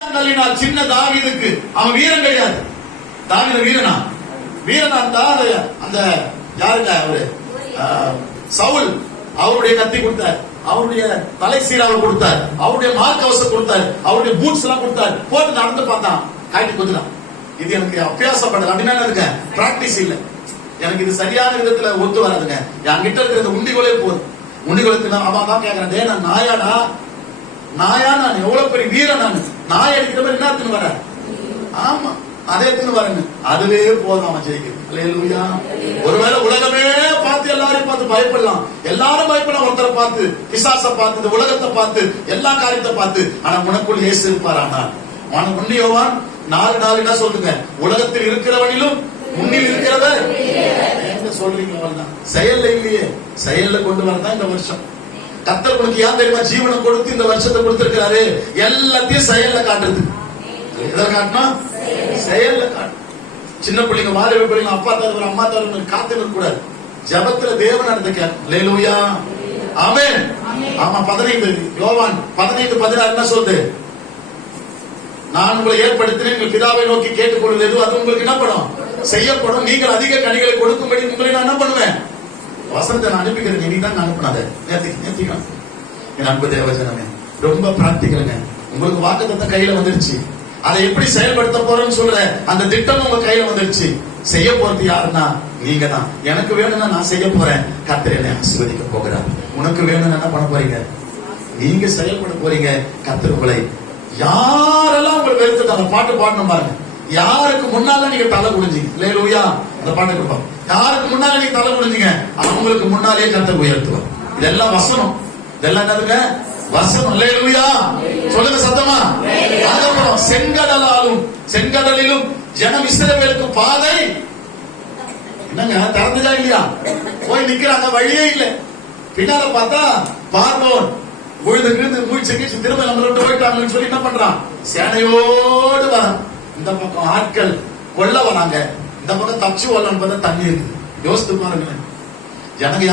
சின்ன தாவீதுக்கு அவன் வீரன் கிடையாது. தாவீது வீரனா இருந்தா அந்த யாருங்க அவரு சவுல் அவருடைய கத்தி கொடுத்தார், அவருடைய தலை சீராவை கொடுத்தார், அவருடைய மார்க்கவசம் கொடுத்தார், அவருடைய பூட்ஸ் எல்லாம் கொடுத்தார். போட்டு நடந்து பார்த்தான், காய்ச்சி கொஞ்சம் இது எனக்கு அபியாசப்படல அப்படின்னா இருக்க பிராக்டிஸ் இல்ல, எனக்கு இது சரியான விதத்துல ஒத்து வராதுங்க. என்கிட்ட இருக்கிற உண்டிகோலே போதும். உண்டிகோலத்துல அவன் தான் கேட்கறேன், டே நான் நாயா நான் எவ்வளவு பெரிய வீரன், நான் நாய் அடிக்கிற மாதிரி என்ன எடுத்துன்னு வர, ஆமா அதே எடுத்துன்னு வரேன்னு, அதுவே போதும் அவன் ஜெயிக்கிறது. அல்லேலூயா. ஒருவேளை உலகமே பார்த்து எல்லாரையும் பார்த்து பயப்படலாம், எல்லாரும் பயப்படலாம், ஒருத்தரை பார்த்து பிசாச பார்த்து இந்த உலகத்தை பார்த்து எல்லா காரியத்தை பார்த்து, ஆனா உனக்குள் இயேசு இருப்பார். ஆனால் உன்னியோவான் 4:4 என்ன சொல்லுங்க, உலகத்தில் இருக்கிறவனிலும் முன்னில் இருக்கிறவர் என்ன சொல்றீங்க, அவ்வளவுதான். செயல்ல இல்லையே, செயல்ல கொண்டு வரதான் இந்த வருஷம். கர்த்தர் உனக்கு ஏன் தெரியுமா ஜீவனை கொடுத்து இந்த வருஷத்தை கொடுத்திருக்கிறாரு, எல்லாத்தையும் செயல்ல காட்டுறது. எதை காட்டணும்? செயல்ல காட்டணும். சின்ன பிள்ளைங்க வாலிப பிள்ளைங்க அப்பா தருவார் அம்மா தருவார் காத்து இருக்க கூடாது, ஜபத்துல தேவன் நடந்த கேட்கும். அல்லேலூயா, ஆமென். ஆமா 15 யோவான் 15:16 என்ன சொல்லுது, நான் உங்களை ஏற்படுத்தினேன், உங்கள் பிதாவை நோக்கி கேட்டுக்கொள்வது எது அது உங்களுக்கு என்ன பண்ணும், செய்யப்படும். நீங்கள் அதிக கனிகளை கொடுக்கும்படி உங்களை நான் என்ன பண்ணுவேன், வசனத்தை நான் அனுப்பிக்கிறேன், நீ தான் அனுப்பினாத. நேத்திக்கலாம் என் அன்பு தேவஜனமே, ரொம்ப பிராக்டிக்கலுங்க. உங்களுக்கு வாக்குத்தத்தம் கையில வந்துருச்சு, அதை எப்படி செயல்படுத்த போறேன்னு சொல்ற அந்த திட்டம் உங்க கையில வந்துருச்சு. செய்ய போறது யாருன்னா நீங்க தான். எனக்கு வேணும்னா நான் செய்ய போறேன், கர்த்தர் என்னை ஆசீர்வதிக்க போகிறார். உனக்கு வேணும்னா என்ன பண்ண போறீங்க, நீங்க செயல்பட போறீங்க. கர்த்தர் உங்களை யாரெல்லாம் உங்களை வெறுத்து அந்த பாட்டு பாடணும் பாருங்க, யாருக்கு முன்னால நீங்க தலை குடிஞ்சீங்க, அல்லேலூயா அந்த பாட்டு கொடுப்போம். யாருக்கு முன்னால நீங்க தலை குடிஞ்சீங்க, அவங்களுக்கு முன்னாலே கர்த்தர் உயர்த்துவார். இதெல்லாம் வசனம், இதெல்லாம் என்னதுங்க வசனம். அல்லேலூயா சொல்லுங்க சத்தமா. அதுக்கப்புறம் செங்கடலிலும் ஜனம் இஸ்ரவேலுக்கு பாதை என்னங்க திறந்துதா இல்லையா, போய் நிக்கிறாங்க, வழியே இல்லை. பின்னால பார்த்தா பார்வோன் மூழ்கி திரும்ப நம்மளோட போயிட்டாங்கன்னு சொல்லி என்ன பண்றான், சேனையோடு வரான். இந்த பக்கம் ஆட்கள் கொல்ல வராங்க, இந்த பக்கம் தச்சு வரலான்னு பார்த்தா தண்ணி இருக்கு. யோசித்து பாருங்களேன், ஜனங்க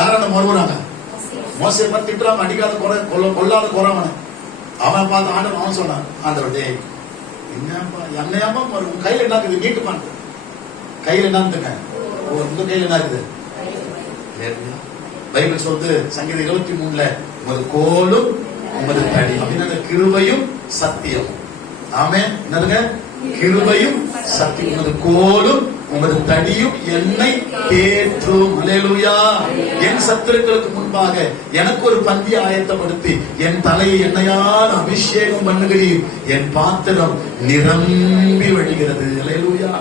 யார மறுவுறாங்க, மோசையை பத்தி திட்டுறாங்க, அடிக்காத குறை கொல்லாத குறவன. அவன் பார்த்து ஆண்டவன் அவன் சொன்னான், ஆண்டவரே என்னப்பா என்னையாப்பா உங்க கையில என்ன இருக்குது, நீட்டு பண்ணு கையில என்னங்க, உங்க கையில என்ன இருக்குது. பைபிள் சொல்லுது சங்கீதம் 23 உமது கோலும் உமது தடி அப்படின்னு, கிருபையும் சத்தியம். ஆமென். என்னதுங்க, கிருபையும் சத்தியம், உமது கோலும் உமது தடியும் என்னை தேற்றும். அல்லேலூயா. என் சத்துருக்களுக்கு முன்பாக எனக்கு ஒரு பந்தி ஆயத்தப்படுத்தி என் தலையை எண்ணெயால் அபிஷேகம் பண்ணுகிறீர், என் பாத்திரம் நிரம்பி வழிகிறது. அல்லேலூயா.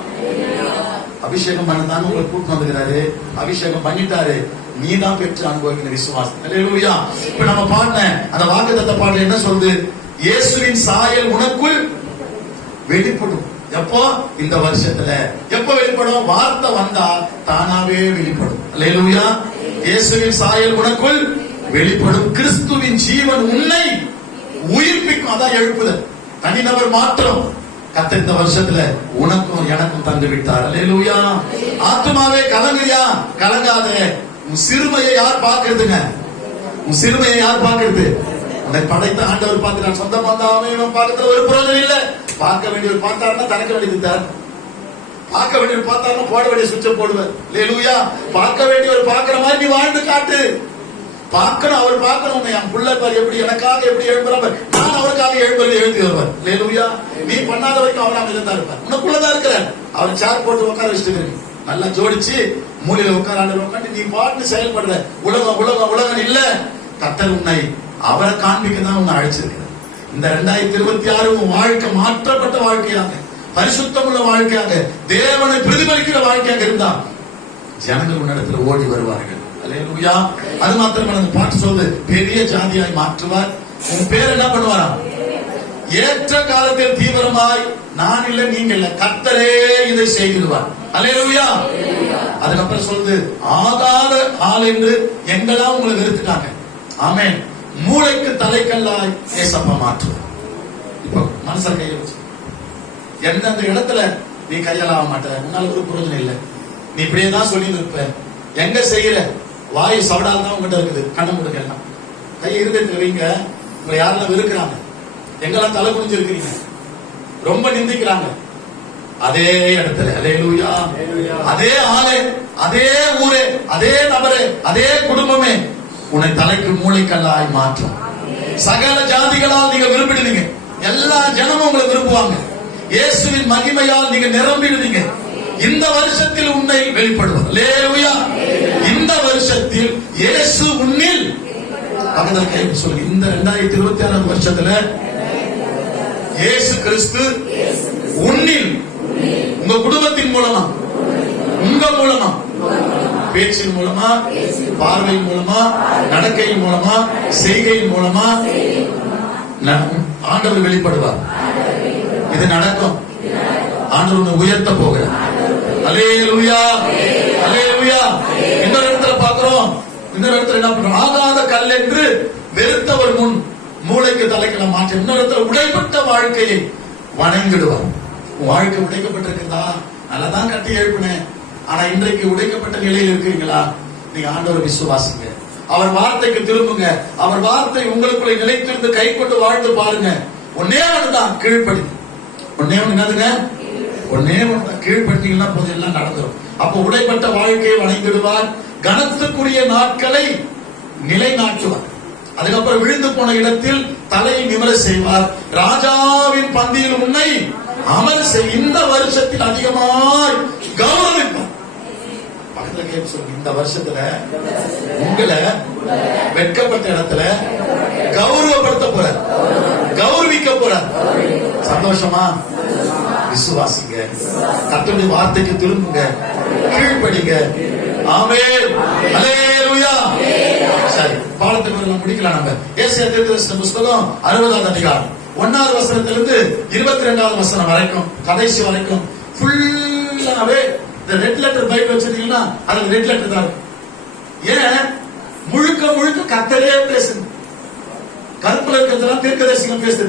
அபிஷேகம் பண்ணதான் உங்களுக்கு கூட்டு வந்துகிறாரு, அபிஷேகம் பண்ணிட்டாரு, நீதான் பெற்று அனுபவிக்கிற விசுவாசம். அல்லேலூயா. இப்ப நம்ம பாடின அந்த வாக்குத்தத்த பாடல் என்ன சொல்லுது, இயேசுவின் சாயல் உனக்குள் வெளிப்படும். எப்போ, இந்த வருஷத்துல. எப்ப வெளிப்படும், வார்த்தை வந்தா தானாவே வெளிப்படும். அல்லேலூயா. இயேசுவின் சாயல் உனக்குள் வெளிப்படும், கிறிஸ்துவின் ஜீவன் உன்னை உயிர்ப்பிக்கும். அதான் எழுப்புதல், தனிநபர் மாற்றம். கர்த்தர் இந்த வருஷத்துல உனக்கும் எனக்கும் தந்து விட்டார். அல்லேலூயா. ஆத்துமாவே கலங்குறியா, கலங்காத. உன் சிறுமையை யார் பாக்குறதுங்க, உன் சிறுமையை யார் பாக்குறது, உன்னை படைத்த ஆண்டவர் பார்க்கிறார். சொந்தமா அவன் பார்க்கறதுல ஒரு பிரயோஜனம் இல்ல. பார்க்க வேண்டியவர் பார்த்தாருன்னா தனக்க வேண்டியது, பார்க்க வேண்டியவர் பார்த்தாருன்னா போட வேண்டிய சுவிட்ச போடுவார். அல்லேலூயா. பார்க்க வேண்டியவர் பார்க்கிற மாதிரி நீ வாழ்ந்து காட்டு. பார்க்கணும், அவர் பார்க்கணும். என் பிள்ளை பார் எப்படி எனக்காக எப்படி எழுப்புறாரு, நான் அவருக்காக எழுதி வருவார். அல்லேலூயா. நீ பண்ணாத வரைக்கும் அவர் அமைதியா இருப்பார், உனக்குள்ளதான் இருக்கிறார். அவர் சேர் போட்டு உட்கார வச்சுட்டு நல்லா ஜோடிச்சு மூலையில உட்காந்து நீ பாட்டு செயல்படுற. உலகம் உலகம் உலகம் இல்ல, கர்த்தர் உன்னை அவரை காண்பிக்க தான் உன்னை அழைச்சிருக்கிறார். இந்த 2026 உன் வாழ்க்கை மாற்றப்பட்ட வாழ்க்கையாக, பரிசுத்தம் உள்ள வாழ்க்கையாக, தேவனை பிரதிபலிக்கிற வாழ்க்கையாக இருந்தா ஜனங்கள் உன்னிடத்துல ஓடி வருவார்கள். அல்லேலூயா. அது மாத்திரமல்ல, அந்த பாட்டு சொல்லுது, பெரிய ஜாதியாய் மாற்றுவார். உன் பேர் என்ன பண்ணுவாரா, ஏற்ற காலத்தில் தீவிரமாய் நான் இல்ல நீங்க இல்ல, கர்த்தரே இதை செய்திடுவார். அல்லேலூயா. அதுக்கப்புறம் சொல்லுது, ஆகாத ஆள் என்று எங்கெல்லாம் உங்களை நிறுத்திட்டாங்க, ஆமென், மூளைக்கு தலைக்கல்லாய் ஏசப்பா மாற்றுவார். இப்ப மனச கையில வச்சு எந்தெந்த இடத்துல நீ கையலாக மாட்ட, உன்னால ஒரு பிரயோஜனம் இல்லை, நீ இப்படியே தான் சொல்லி இருப்ப. எங்க செய்யற வாயு சவடால் தான் உங்ககிட்ட இருக்குது, கண்ண முடுக்கலாம். கையை இருதயத்துல வைங்க. உங்களை யாரெல்லாம் வெறுக்கிறாங்க, எங்கெல்லாம் தலை குனிஞ்சு இருக்கிறீங்க, ரொம்ப நிந்திக்கிறாங்க. அதே இடத்துல அல்லேலூயா, அதே ஆளே, அதே ஊரே, அதே நபரே, அதே குடும்பமே உன்னை தலைக்கு மூளைக்கல்லாய் மாற்றும். சகல ஜாதிகளால் நீங்க விரும்பிடுவீங்க. எல்லா ஜனமும் உங்களை விரும்புவாங்க. இயேசுவின் மகிமையால் நீங்க நிரம்பிடுவீங்க. இந்த வருஷத்தில் உன்னை வெளிப்படுவார். அல்லேலூயா. இந்த வருஷத்தில் இயேசு உன்னில் பக்கத்தில் கை சொல்லுங்க. இந்த 2026 வருஷத்துல இயேசு கிறிஸ்து உன்னில், உங்க குடும்பத்தின் மூலமா, உங்க மூலமா, பேச்சின் மூலமா, பார்வையின் மூலமா, நடக்கையின் மூலமா, செய்கையின் மூலமா ஆண்டவர் வெளிப்படுவார். இது நடக்கும். ஆண்டவர் உன்னை உயர்த்த போகிறார். அல்லேலூயா, அல்லேலூயா. இன்னொரு இடத்துல பார்க்கிறோம். இன்னொரு இடத்துல என்ன பண்றோம்? ஆகாத கல் என்று வெறுத்தவர் முன் மூளைக்கு தலைக்கல மாற்ற. இன்னொரு இடத்துல உடைப்பட்ட வாழ்க்கையை வணங்கிடுவார். வாழ்க்கை உடைக்கப்பட்டிருக்குதா? நல்லதான் கட்டி எழுப்பினேன். ஆனா இன்றைக்கு உடைக்கப்பட்ட நிலையில் இருக்கிறீங்களா? நீங்க ஆண்டவரை விசுவாசிங்க. அவர் வார்த்தைக்கு திரும்புங்க. அவர் வார்த்தை உங்களுக்குள்ள நிலைத்திருந்து கை கொண்டு வாழ்ந்து பாருங்க. ஒன்னே ஒண்ணுதான், கீழ்ப்படி. ஒன்னே ஒண்ணு என்னதுங்க? ஒன்னே ஒண்ணுதான், கீழ்படுத்தீங்கன்னா போது எல்லாம் நடந்துரும். அப்ப உடைப்பட்ட வாழ்க்கையை வணங்கிடுவார். கனத்துக்குரிய நாட்களை நிலைநாட்டுவார். அதுக்கப்புறம் விழுந்து போன இடத்தில் தலையை நிமிர செய்வார். ராஜாவின் பந்தியில் உன்னை அமர செய். இந்த வருஷத்தில் அதிகமாய் கௌரவிப்பார். பக்கத்துல கேட்டு சொல்லுங்க. இந்த வருஷத்துல உங்களை வெட்கப்பட்ட இடத்துல கௌரவப்படுத்த போற, கௌரவிக்க போற. சந்தோஷமா? விசுவாசிங்க. கர்த்தருடைய வார்த்தைக்கு திரும்புங்க, கீழ்ப்படிங்க. ஆமென், அல்லேலூயா. சரி, பாடத்தை முடிக்கலாம். நம்ம ஏசாயா தீர்க்கதரிசன புத்தகம் 60வது அதிகாரம் 1வது வசனத்திலிருந்து 22வது வசனம் வரைக்கும், கடைசி வரைக்கும் ஃபுல்லாவே இந்த ரெட் லெட்டர் பைபிள் வச்சிருக்கீங்கன்னா அது ரெட் லெட்டர் தான். ஏன்? முழுக்க முழுக்க கர்த்தரே பேசுது. கருப்புல இருக்கிறதெல்லாம் தீர்க்கதரிசிகள் பேசுது.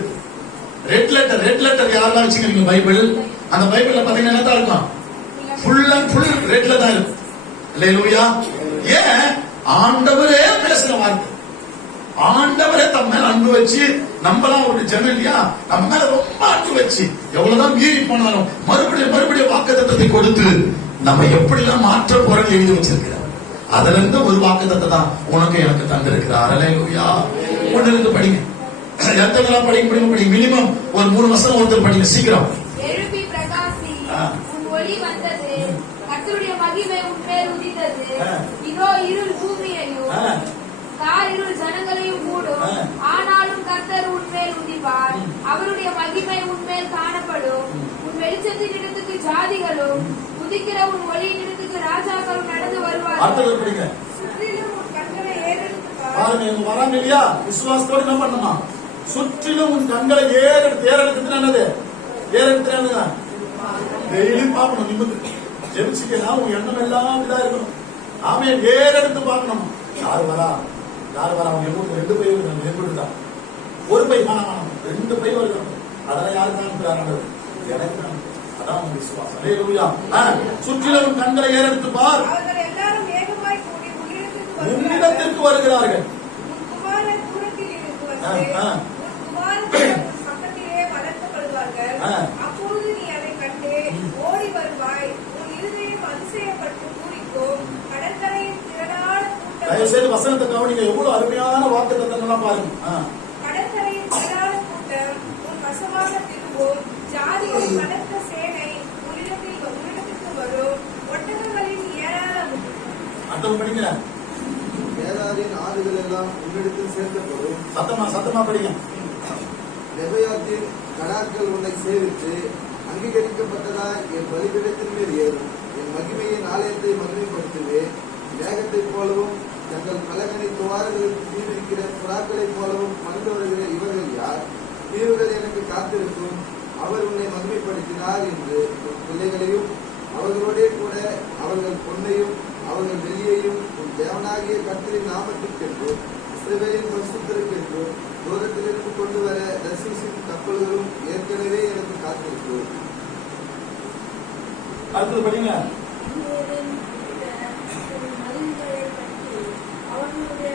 ரெட் லெட்டர், ரெட் லெட்டர் யாரெல்லாம் வச்சுக்கிறீங்க பைபிள்? அந்த பைபிள்ல பாத்தீங்கன்னா என்ன தான் இருக்கும்? ஃபுல் அண்ட் ஃபுல் ரெட்ல தான் இருக்கும். அல்லேலூயா. ஏன்? ஆண்டவரே பேசுற வார்த்தை. ஆண்டவரே தம் மேல அன்பு வச்சு, நம்மளாம் ஒரு ஜனம் இல்லையா, நம்ம மேல ரொம்ப அன்பு வச்சு எவ்வளவுதான் மீறி போனாலும் மறுபடியும் மறுபடியும் வாக்குத்தத்தத்தை கொடுத்து நம்ம எப்படிலாம் மாற்ற போறோம்னு எழுதி வச்சிருக்கிறார். அதுல இருந்து ஒரு வாக்குத்தத்தை தான் உனக்கு எனக்கு தந்திருக்கிறார். அல்லேலூயா. ஒன்றிலிருந்து படிங்க. எத்தனை படிக்க முடியும்? படிங்க. மினிமம் ஒரு 3 வசனம் ஒருத்தர் படிங்க. சீக்கிரம். எழுப்பி பிரகாசி, உன் ஒளி வந்தது, கர்த்தருடைய மகிமை உன் மேல் உதித்தது. இதோ இருள் பூமியையும் காரிருள் ஜனங்களையும் மூடும். ஆனாலும் கர்த்தர் உன் மேல் உதிப்பார். அவருடைய மகிமை உன் மேல் காணப்படும். உன் வெளிச்சத்தின் இடத்துக்கு ஜாதிகளும், உதிக்கிற உன் ஒளியின் இடத்துக்கு ராஜாக்களும் நடந்து வருவார்கள். சுற்றிலும் உன் கண்களை ஏறெடுத்து வராங்க இல்லையா? விசுவாசத்தோடு என்ன பண்ணணுமா? சுற்றிலும் உன் கண்களை ஏறெடுத்து என்னது? ஏறெடுத்து டெய்லியும் பார்க்கணும். நிமிந்து ஜெபிச்சுக்கலாம். உன் எண்ணம் எல்லாம் இதா இருக்கணும். ஆமென். ஏறெடுத்து பார்க்கணும். யாரு வரா, யாரு வரா? அவங்க 2 பை ஏற்படுத்தா, ஒரு பை காணாம 2 பை வருது. அதெல்லாம் யாருக்கு அனுப்புறாங்க? எனக்கு தான். அதான் உங்க விசுவாசம். அல்லேலூயா. சுற்றிலும் கண்களை ஏறெடுத்து பார். அவர்கள் எல்லாரும் ஏகமாய் கூடி உன்னிடத்திற்கு வருகிறார்கள். உன் குமாரன் தூரத்தில் இருந்து வந்து உன் குமாரன் பக்கத்திலே வளர்க்கப்படுவார்கள். அப்போது நீ அதை கண்டு ஓடி வருவாய். உன் இருதயம் அதிசயப்பட்டு பூரிக்கும். கடற்கரையின் திரளான கூட்டம். தயவு செய்து வசனத்தை கவனிங்க. எவ்வளவு அருமையான வாக்குத்தத்தங்கள்லாம் பாருங்க. கடற்கரையின் திரளான கூட்டம் உன் வசமாக திரும்பும். ஜாதிகளின் பலத்த சேனை உன்னிடத்திற்கு வரும். ஒட்டகங்களின் ஏராளம். அர்த்தம் படிங்க. கேதாரின் ஆடுகள் எல்லாம் உன்னிடத்தில் சேர்க்கப்படும். சத்தமா படிங்க. லெபயாத்தின் கடாக்கள் உன்னை சேவித்து அங்கீகரிக்கப்பட்டதாய் என் பலிபீடத்தின் மேல் ஏறும். என் மகிமையின் ஆலயத்தை மகிமைப்படுத்துவேன். மேகத்தைப் போலவும் தங்கள் பலகனை துவாரங்களுக்கு தீவிரிக்கிற புறாக்களைப் போலவும் மறந்து வருகிற இவர்கள் யார்? தீவுகள் எனக்கு காத்திருக்கும். அவர் உன்னை மகிமைப்படுத்தினார் என்று உன் பிள்ளைகளையும் அவர்களோடே கூட அவர்கள் பொன்னையும் அவர்கள் வெள்ளியையும் உன் தேவனாகிய கர்த்தரின் நாமத்திற்கென்றும் இஸ்ரவேலின் பரிசுத்தருக்கென்றும் தூரத்திலிருந்து கொண்டு வர தர்சீசின் கப்பல்களும் ஏற்கனவே எனக்கு காத்திருக்கும். அடுத்தது படிங்க. அவர்களுடைய